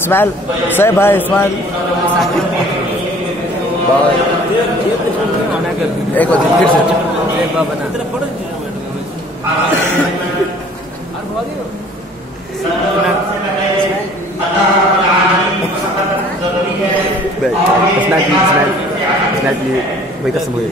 इस्माइल सही भाई इस्माइल एक फिर से वही कसम हुई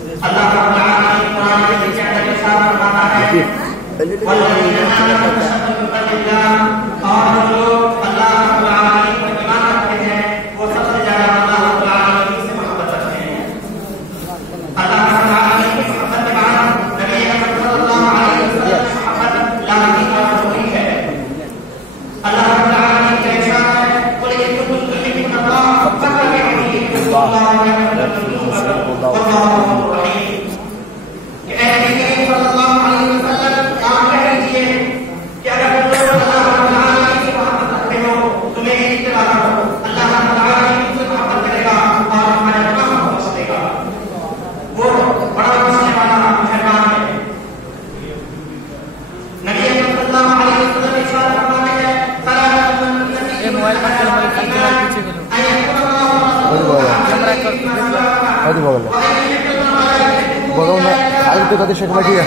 शेख बैठी है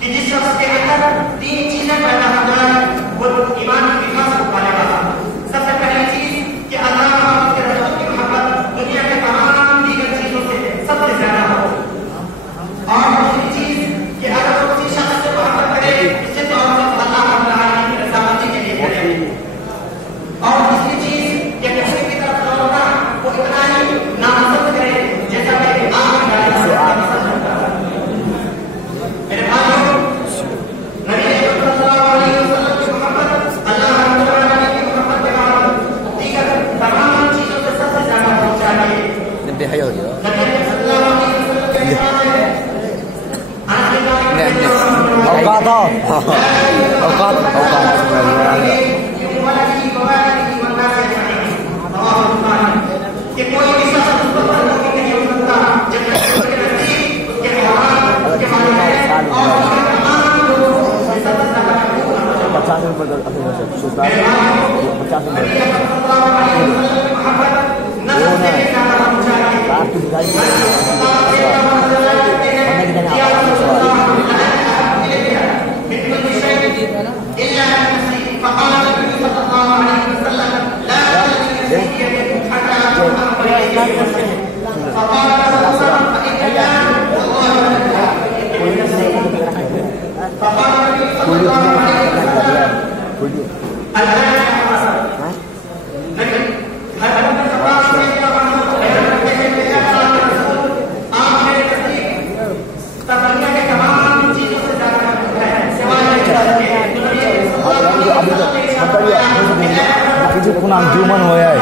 कि जिस शख्स के अंदर तीन चीजें पैदा हो जाए वो ईमान की विकास को पालेगा। सबसे पहली चीज कि अल्लाह और उसके रसूल की मोहब्बत दुनिया के तमाम दीगर चीजों से सबसे ज्यादा हो। और दूसरी चीज कि अगर वो किसी शख्स से मोहब्बत करे इससे तो अल्लाह की रज़ामंदी के लिए करे। और तीसरी चीज कि किसी की तरफ दौड़ना वो इतना ही नापसंद करे जैसा कि मेरे भाइयों नबी सल्लल्लाहु अलैहि वसल्लम की मोहब्बत अल्लाह की मोहब्बत के बाद दीगर तमाम चीजों से सबसे ज्यादा होनी चाहिए। नबी सल्लल्लाहु अलैहि वसल्लम के कि कोई भी शख्स उस पर नहीं हो सकता जब तक उसके नजदीक उसके हालात उसके बारे में और उसके तमाम लोगों से सबसे ज्यादा 50 रुपए अंजुमन हो है